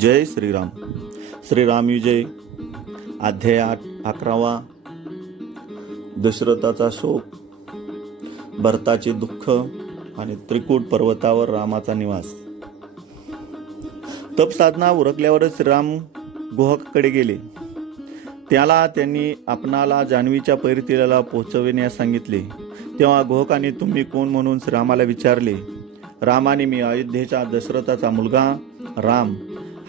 जय श्रीराम. श्रीराम विजय. अध्याय 11. दशरथाचा शोक, भरताचे दुःख आणि त्रिकूट पर्वतावर रामाचा निवास. तप साधना उरकल्यावरच श्रीराम गुहकडे गेले. त्याला त्यांनी आपणाला जान्हवीच्या पैरतीला पोहोचविण्यास सांगितले. तेव्हा गुहकाने तुम्ही कोण म्हणून श्रीरामाला विचारले. रामाने मी अयोध्येचा दशरथाचा मुलगा राम,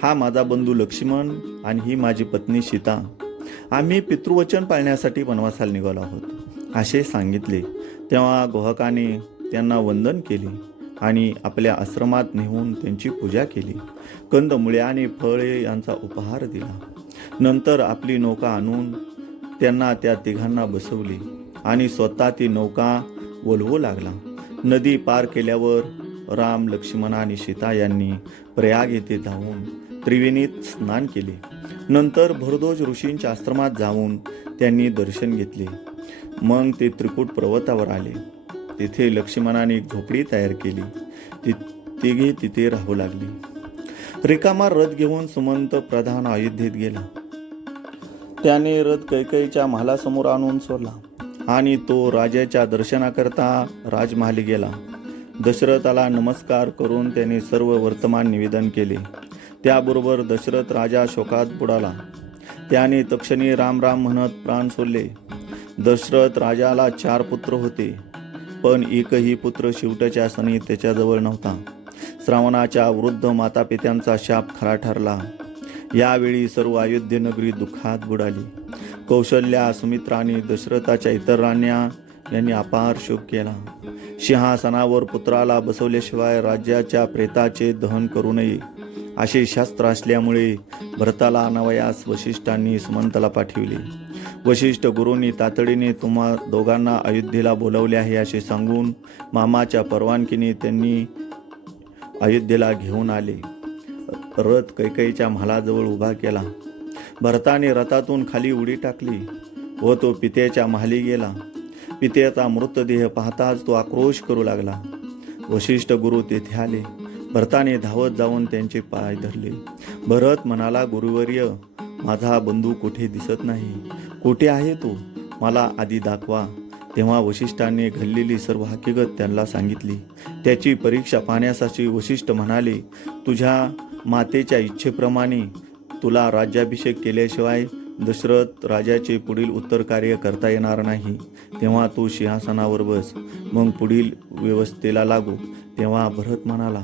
हा माझा बंधू लक्ष्मण आणि ही माझी पत्नी सीता. आम्ही पितृवचन पाळण्यासाठी वनवासाला निघालो आहोत असे सांगितले. तेव्हा गुहकाने त्यांना वंदन केले आणि आपल्या आश्रमात नेऊन त्यांची पूजा केली. कंदमुळे आणि फळे यांचा उपहार दिला. नंतर आपली नौका आणून त्यांना त्या तिघांना बसवली आणि स्वतः ती नौका वळवू लागला. नदी पार केल्यावर राम, लक्ष्मण आणि सीता यांनी प्रयाग येथे जाऊन त्रिवेणीत स्नान केले. नंतर भरद्वाज ऋषींच्या आश्रमात जाऊन त्यांनी दर्शन घेतले. मग ते त्रिकूट पर्वतावर आले. तिथे लक्ष्मणाने एक झोपडी तयार केली. तिघे तिथे राहू लागली. रिकामा रथ घेऊन सुमंत प्रधान अयोध्येत गेला. त्याने रथ कैकेयीच्या महालासमोर आणून सोडला आणि तो राजाच्या दर्शनाकरता राजमहाली गेला. दशरथाला नमस्कार करून त्याने सर्व वर्तमान निवेदन केले. त्याबरोबर दशरथ राजा शोकात बुडाला. त्याने तक्षणी राम राम म्हणत प्राण सोडले. दशरथ राजाला 4 पुत्र होते, पण एकही पुत्र शेवटच्या सणी त्याच्याजवळ नव्हता. श्रावणाच्या वृद्ध मातापित्यांचा शाप खरा ठरला. यावेळी सर्व अयोध्ये नगरी दुःखात बुडाली. कौशल्या, सुमित्रा आणि दशरथाच्या इतर राण्या यांनी अपार शोक केला. सिंहासनावर पुत्राला बसवल्याशिवाय राज्याच्या प्रेताचे दहन करू नये असे शास्त्र असल्यामुळे भरताला आणावयास वशिष्ठांनी सुमंतला पाठविले. वशिष्ठ गुरूंनी तातडीने तुम्हा दोघांना अयोध्येला बोलवले आहे असे सांगून मामाच्या परवानगीने त्यांनी अयोध्येला घेऊन आले. रथ कैकेयीच्या महालाजवळ उभा केला. भरताने रथातून खाली उडी टाकली व तो पित्याच्या महाली गेला. पित्याचा मृतदेह पाहताच तो आक्रोश करू लागला. वशिष्ठ गुरु तेथे आले. भरताने धावत जाऊन त्यांचे पाय धरले. भरत म्हणाला, गुरुवर्य, माझा बंधू कुठे दिसत नाही. कुठे आहे तो? मला आधी दाखवा. तेव्हा वशिष्ठांनी घडलेली सर्व हकीकत त्यांना सांगितली. त्याची परीक्षा पाहण्यासाठी वशिष्ठ म्हणाले, तुझ्या मातेच्या इच्छेप्रमाणे तुला राज्याभिषेक केल्याशिवाय दशरथ राजाचे पुढील उत्तर कार्य करता येणार नाही. तेव्हा तू सिंहासनावर बस, मग पुढील व्यवस्थेला लागू. तेव्हा भरत म्हणाला,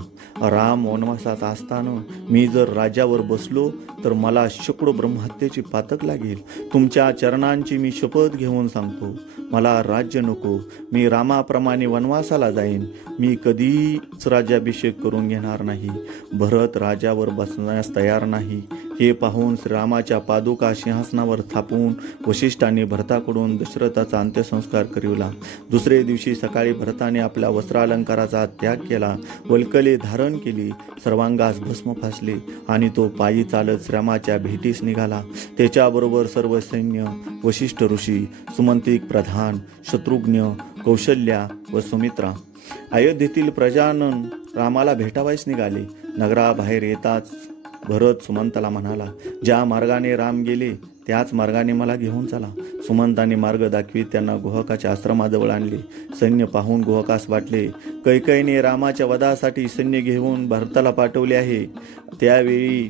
राम वनवासात असताना मी जर राज्यावर बसलो तर मला शेकडो ब्रह्महत्येची पातक लागेल. तुमच्या चरणांची मी शपथ घेऊन सांगतो, मला राज्य नको. मी रामाप्रमाणे वनवासाला जाईन. मी कधीच राज्याभिषेक करून घेणार नाही. भरत राजावर बसण्यास तयार नाही. हे पाहून श्रीरामाच्या पादुका सिंहासनावर थापून वशिष्ठांनी भरताकडून दशरथाचा अंत्यसंस्कार करिवला. दुसरे दिवशी सकाळी भरताने आपल्या वस्त्रालंकाराचा त्याग केला. वल्कले धारण केली. सर्वांगास भस्म फासले आणि तो पायी चालत श्रीरामाच्या भेटीस निघाला. त्याच्याबरोबर सर्व सैन्य, वशिष्ठ ऋषी, सुमंतिक प्रधान, शत्रुघ्न, कौशल्या व सुमित्रा. अयोध्येतील प्रजानन रामाला भेटावयास निघाले. नगराबाहेर येताच भरत सुमंताला म्हणाला, ज्या मार्गाने राम गेले त्याच मार्गाने मला घेऊन चला. सुमंताने मार्ग दाखवीत त्यांना गुहकाच्या आश्रमाजवळ आणले. सैन्य पाहून गुहकास वाटले, कैकेयीने रामाच्या वधासाठी सैन्य घेऊन भरताला पाठवले आहे. त्यावेळी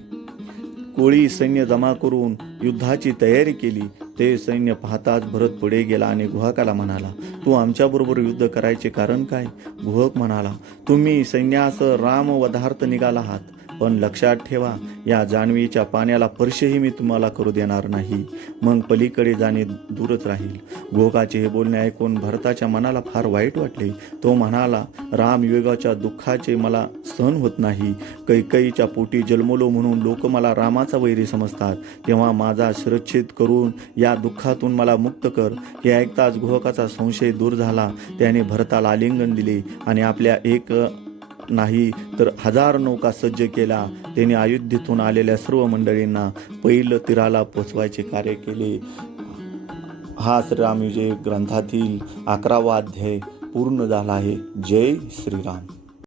कोळी सैन्य जमा करून युद्धाची तयारी केली. ते सैन्य पाहताच भरत पुढे गेला आणि गुहकाला म्हणाला, तू आमच्याबरोबर युद्ध करायचे कारण काय? गुहक म्हणाला, तुम्ही सैन्यासह राम वधार्थ निघाला आहात, पण लक्षात ठेवा, या जान्हवीच्या पाण्याला स्पर्शही मी तुम्हाला करू देणार नाही. मग पलीकडे जाणे दूरच राहील. गुहकाचे हे बोलणे ऐकून भरताच्या मनाला फार वाईट वाटले. तो म्हणाला, रामयुगाच्या दुःखाचे मला सहन होत नाही. कैकेयीच्या पोटी जन्मलो म्हणून लोक मला रामाचा वैरी समजतात. तेव्हा माझा शिरच्छेद करून या दुःखातून मला मुक्त कर. हे ऐकताच गुहकाचा संशय दूर झाला. त्याने भरताला आलिंगन दिले आणि आपल्या एक नाही तर 1000 नौका सज्ज केला. त्याने अयोध्येतून आलेल्या सर्व मंडळींना पैल तीराला पोचवायचे कार्य केले. हा श्रीराम विजय ग्रंथातील 11वा अध्याय पूर्ण झाला आहे. जय श्रीराम.